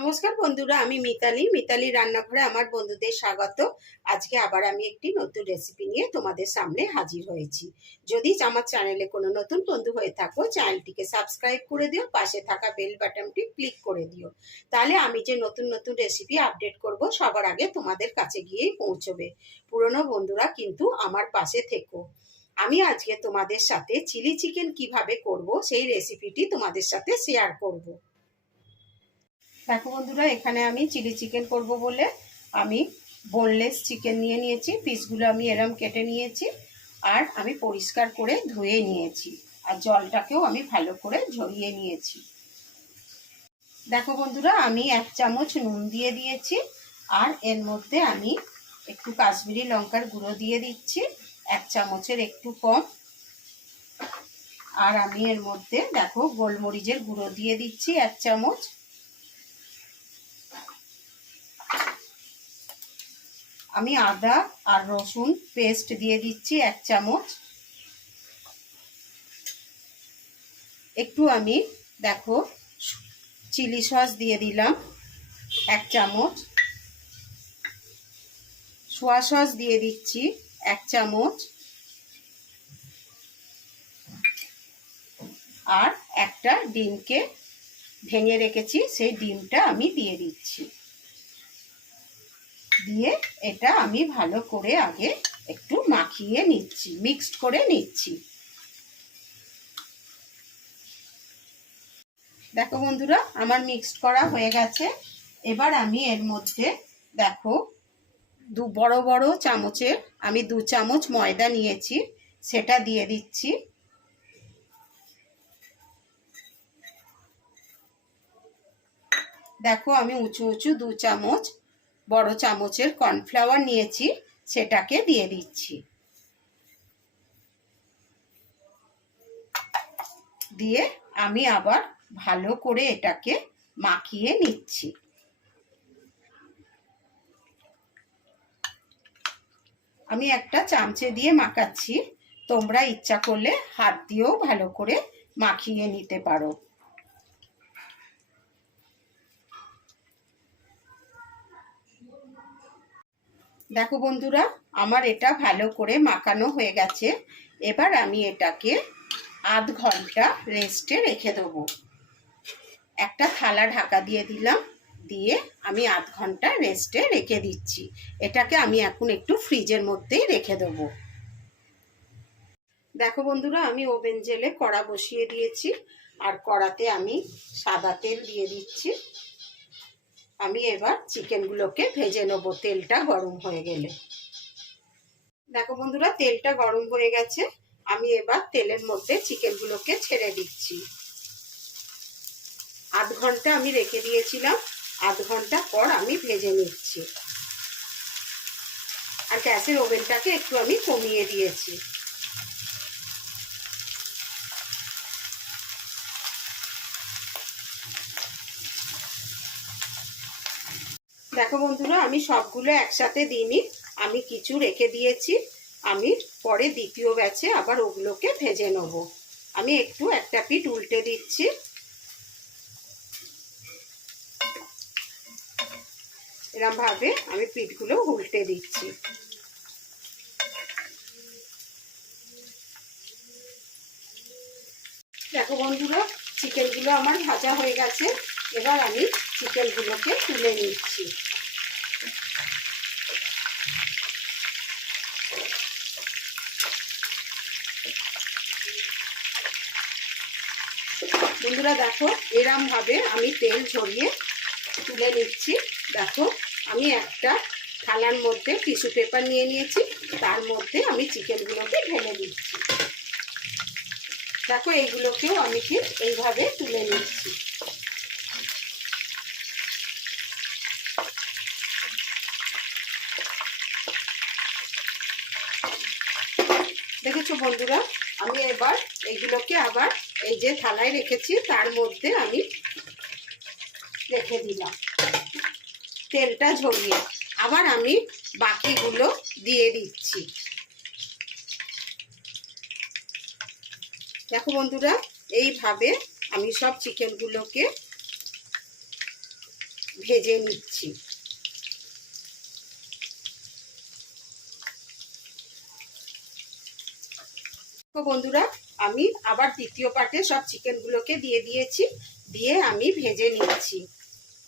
নমস্কার বন্ধুরা, আমি মিতালি রান্নাঘরে আমার বন্ধুদের স্বাগত। আজকে আবার আমি একটি নতুন রেসিপি নিয়ে তোমাদের সামনে হাজির হয়েছি। যদি আমার চ্যানেলে কোনো নতুন বন্ধু হয়ে থাকো, চ্যানেলটিকে সাবস্ক্রাইব করে দিও, পাশে থাকা বেল বাটনটি ক্লিক করে দিও। তাহলে আমি যে নতুন নতুন রেসিপি আপডেট করব সবার আগে তোমাদের কাছে গিয়েই পৌঁছবে। পুরনো বন্ধুরা কিন্তু আমার পাশে থেকো। আমি আজকে তোমাদের সাথে চিলি চিকেন কিভাবে করব সেই রেসিপিটি তোমাদের সাথে শেয়ার করব। দেখো বন্ধুরা, এখানে আমি চিলি চিকেন করব বলে আমি বোনলেস চিকেন নিয়ে নিয়েছি। পিসগুলো আমি এরম কেটে নিয়েছি আর আমি পরিষ্কার করে ধুয়ে নিয়েছি আর জলটাকেও আমি ভালো করে ঝরিয়ে নিয়েছি। দেখো বন্ধুরা, আমি 1 চামচ নুন দিয়ে দিয়েছি আর এর মধ্যে আমি একটু কাশ্মীরি লঙ্কার গুঁড়ো দিয়ে দিচ্ছি, 1 চামচের একটু কম। আর আমি এর মধ্যে দেখো গোলমরিচের গুঁড়ো দিয়ে দিচ্ছি 1 চামচ। আমি আদা আর রসুন পেস্ট দিয়ে দিচ্ছি 1 চামচ। একটু আমি দেখো চিলি সস দিয়ে দিলাম 1 চামচ। সোয়া সস দিয়ে দিচ্ছি 1 চামচ। আর একটা ডিমকে ভেঙে রেখেছি, সেই ডিমটা আমি দিয়ে দিচ্ছি। দিয়ে এটা আমি ভালো করে আগে একটু মাখিয়ে নিচ্ছি, মিক্সড করে নিচ্ছি। দেখো বন্ধুরা, আমার মিক্সড করা হয়ে গেছে। এবার আমি এর মধ্যে দেখো বড় বড় চামচের আমি 2 চামচ ময়দা নিয়েছি, সেটা দিয়ে দিচ্ছি। দেখো আমি উঁচু উঁচু 2 চামচ বড় চামচের কর্নফ্লাওয়ার নিয়েছি, সেটাকে দিয়ে দিচ্ছি। দিয়ে আমি আবার ভালো করে এটাকে মাখিয়ে নিচ্ছি। আমি একটা চামচে দিয়ে মাখাচ্ছি, তোমরা ইচ্ছা করলে হাত দিয়েও ভালো করে মাখিয়ে নিতে পারো। দেখো বন্ধুরা, আমার এটা ভালো করে মাখানো হয়ে গেছে। এবার আমি এটাকে আধ ঘন্টা রেস্টে রেখে দেবো। একটা থালা ঢাকা দিয়ে দিলাম, দিয়ে আমি আধ ঘন্টা রেস্টে রেখে দিচ্ছি। এটাকে আমি এখন একটু ফ্রিজের মধ্যেই রেখে দেবো। দেখো বন্ধুরা, আমি ওভেন জেলে কড়া বসিয়ে দিয়েছি আর কড়াতে আমি সাদা তেল দিয়ে দিচ্ছি। আমি এবার চিকেনগুলোকে ভেজে নেব তেলটা গরম হয়ে গেলে। দেখো বন্ধুরা, তেলটা গরম হয়ে গেছে। আমি এবার তেলের মধ্যে চিকেনগুলোকে ছেড়ে দিচ্ছি। আধ ঘন্টা আমি রেখে দিয়েছিলাম, আধ ঘন্টা পর আমি ভেজে নিচ্ছি। আর গ্যাসের ওভেনটাকে একটু আমি কমিয়ে দিয়েছি। দেখো বন্ধুরা, আমি সবগুলো একসাথে দিইনি, আমি কিছু রেখে দিয়েছি। আমি পরে দ্বিতীয় ব্যাচে আবার ওগুলোকে ভেজে নেব। আমি একটু একটা পিঠ উল্টে দিচ্ছি। এরকম ভাবে আমি পিঠগুলো উল্টে দিচ্ছি। দেখো বন্ধুরা, চিকেনগুলো আমার ভাজা হয়ে গেছে। এবার আমি চিকেনগুলোকে তুলে নিচ্ছি। বন্ধুরা দেখো, এরম ভাবে আমি তেল ঝরিয়ে তুলে নিচ্ছি। দেখো আমি একটা থালার মধ্যে টিস্যু পেপার নিয়ে নিয়েছি, তার মধ্যে আমি চিকেনগুলোকে ঢেলে দিচ্ছি। দেখো এইগুলোকেও আমি ঠিক এইভাবে তুলে নিচ্ছি। দেখেছো বন্ধুরা, আমি এবার এইগুলোকে আবার এই যে থালায় রেখেছি তার মধ্যে আমি রেখে দিলাম তেলটা ঝরিয়ে। আবার আমি বাকিগুলো দিয়ে দিচ্ছি। দেখো বন্ধুরা, এইভাবে আমি সব চিকেনগুলোকে ভেজে নিচ্ছি। তো বন্ধুরা, আমি আবার দ্বিতীয় পার্টে সব চিকেনগুলোকে দিয়ে দিয়েছি, দিয়ে আমি ভেজে নিচ্ছি।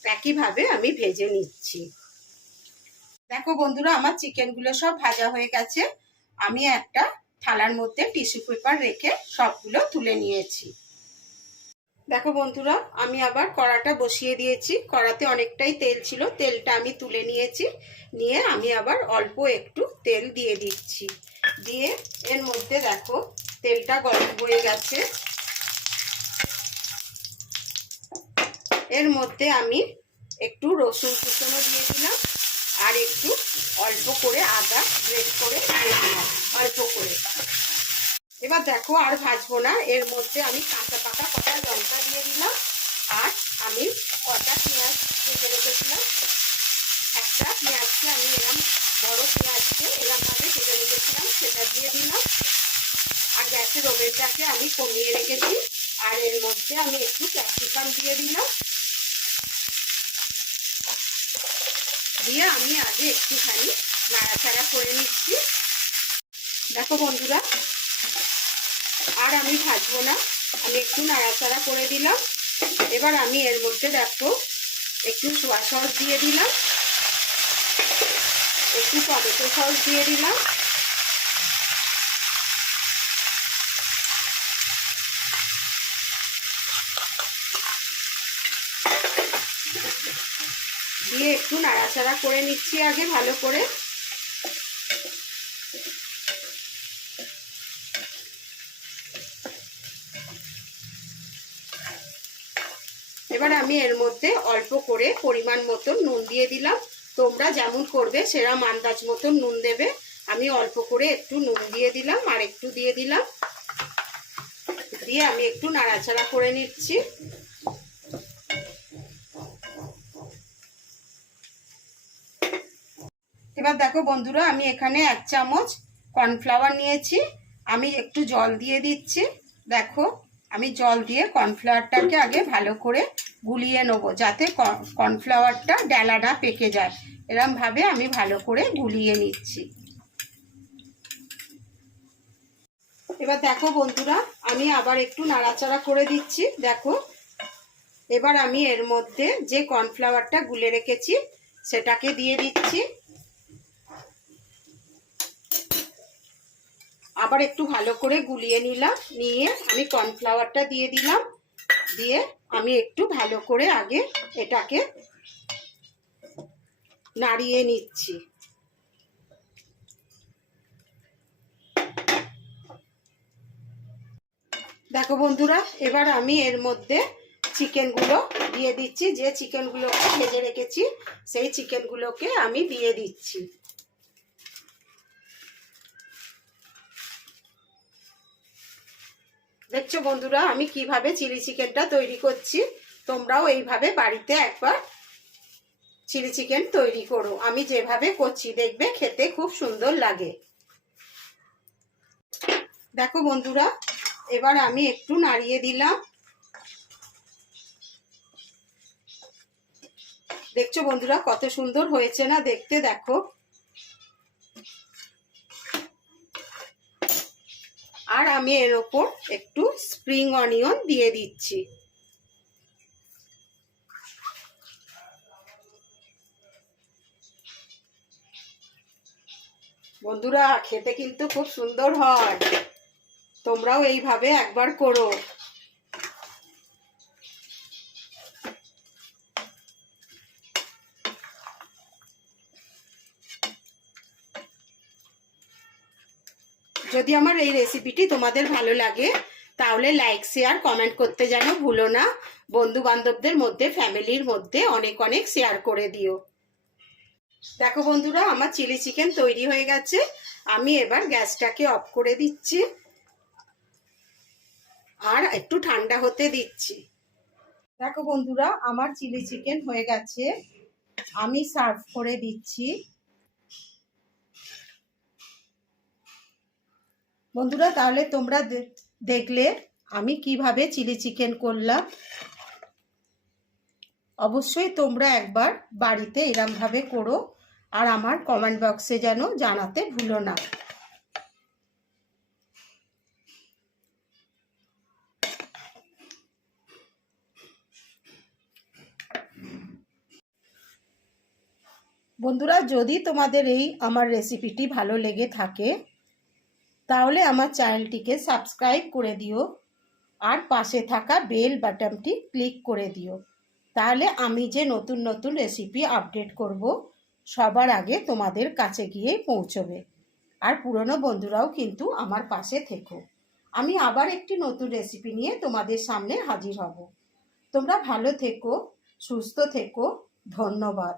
একইভাবে আমি ভেজে নিচ্ছি। দেখো বন্ধুরা, আমার চিকেনগুলো সব ভাজা হয়ে গেছে। আমি একটা থালার মধ্যে টিস্যু পেপার রেখে সবগুলো তুলে নিয়েছি। দেখো বন্ধুরা, আমি আবার কড়াটা বসিয়ে দিয়েছি। কড়াতে অনেকটাই তেল ছিল, তেলটা আমি তুলে নিয়েছি। নিয়ে আমি আবার অল্প একটু তেল দিয়ে দিচ্ছি। দিয়ে এর মধ্যে দেখো তেলটা গরম হয়ে গেছে। এর মধ্যে আমি একটু রসুন কুচনো দিয়ে দিলাম, আর একটু অল্প করে আদা গ্রেট করে দিয়ে দিলাম, অল্প করে। এবার দেখো আর ভাজবো না, এর মধ্যে আমি কাঁচা পাকা কটা লঙ্কা দিয়ে দিলাম, আর আমি কটা পেঁয়াজ ভেজে রেখেছিলাম। একটা পেঁয়াজকে আমি এরম বড় পেঁয়াজকে এরমভাবে ভেজে রেখেছিলাম, সেটা দিয়ে দিলাম। আর গ্যাসের ওভেনটাকে আমি কমিয়ে রেখেছি। আর এর মধ্যে আমি একটু ক্যাপসিকাম দিয়ে দিলাম, দিয়ে আমি আগে একটুখানি নাড়াচাড়া করে নিচ্ছি। দেখো বন্ধুরা, আর আমি ভাজবো না, আমি একটু নাড়াচাড়া করে দিলাম। এবার আমি এর মধ্যে দেখো একটু সোয়া সস দিয়ে দিলাম, একটু টমেটো সস দিয়ে দিলাম, দিয়ে একটু নাড়াচাড়া করে নিচ্ছি আগে ভালো করে। এবার আমি এর মধ্যে অল্প করে পরিমাণ মতন নুন দিয়ে দিলাম। তোমরা যেমন করবে সেরকম আন্দাজ মতন নুন দেবে। আমি অল্প করে একটু নুন দিয়ে দিলাম, আর একটু দিয়ে দিলাম, দিয়ে আমি একটু নাড়াচাড়া করে নিচ্ছি। এবার দেখো বন্ধুরা, আমি এখানে 1 চামচ কর্নফ্লাওয়ার নিয়েছি। আমি একটু জল দিয়ে দিচ্ছি। দেখো আমি জল দিয়ে কর্নফ্লাওয়ারটাকে আগে ভালো করে গুলিয়ে নেবো, যাতে কর্নফ্লাওয়ারটা ডালা না পেকে যায়। এরমভাবে আমি ভালো করে গুলিয়ে নিচ্ছি। এবার দেখো বন্ধুরা, আমি আবার একটু নাড়াচাড়া করে দিচ্ছি। দেখো এবার আমি এর মধ্যে যে কর্নফ্লাওয়ারটা গুলে রেখেছি সেটাকে দিয়ে দিচ্ছি। আবার একটু ভালো করে গুলিয়ে নিলাম, নিয়ে আমি কর্নফ্লাওয়ারটা দিয়ে দিলাম, দিয়ে আমি একটু ভালো করে আগে এটাকে নাড়িয়ে নিচ্ছি। দেখো বন্ধুরা, এবার আমি এর মধ্যে চিকেনগুলো দিয়ে দিচ্ছি। যে চিকেনগুলোকে ভেজে রেখেছি সেই চিকেনগুলোকে আমি দিয়ে দিচ্ছি। দেখছো বন্ধুরা, আমি কিভাবে চিলি চিকেনটা তৈরি করছি। তোমরাও এইভাবে বাড়িতে একবার চিলি চিকেন তৈরি করো। আমি যেভাবে করছি দেখবে খেতে খুব সুন্দর লাগে। দেখো বন্ধুরা, এবার আমি একটু নাড়িয়ে দিলাম। দেখছো বন্ধুরা কত সুন্দর হয়েছে না দেখতে, দেখো। আর আমি এর ওপর একটু স্প্রিং অনিয়ন দিয়ে দিচ্ছি। বন্ধুরা খেতে কিন্তু খুব সুন্দর হয়, তোমরাও এইভাবে একবার করো। যদি আমার এই রেসিপিটি তোমাদের ভালো লাগে তাহলে লাইক শেয়ার কমেন্ট করতে যেন ভুলো না। বন্ধু বান্ধবদের মধ্যে, ফ্যামিলির মধ্যে অনেক অনেক শেয়ার করে দিও। দেখো বন্ধুরা, আমার চিলি চিকেন তৈরি হয়ে গেছে। আমি এবার গ্যাসটাকে অফ করে দিচ্ছি আর একটু ঠান্ডা হতে দিচ্ছি। দেখো বন্ধুরা, আমার চিলি চিকেন হয়ে গেছে, আমি সার্ভ করে দিচ্ছি। বন্ধুরা তাহলে তোমরা দেখলে আমি কিভাবে চিলি চিকেন করলাম। অবশ্যই তোমরা একবার বাড়িতে এরমভাবে করো, আর আমার কমেন্ট বক্সে যেন জানাতে ভুলো না। বন্ধুরা, যদি তোমাদের এই আমার রেসিপিটি ভালো লেগে থাকে তাহলে আমার চ্যানেলটিকে সাবস্ক্রাইব করে দিও, আর পাশে থাকা বেল বাটনটি ক্লিক করে দিও। তাহলে আমি যে নতুন নতুন রেসিপি আপডেট করব সবার আগে তোমাদের কাছে গিয়ে পৌঁছবে। আর পুরনো বন্ধুরাও কিন্তু আমার পাশে থেকো। আমি আবার একটি নতুন রেসিপি নিয়ে তোমাদের সামনে হাজির হব। তোমরা ভালো থেকো, সুস্থ থেকো। ধন্যবাদ।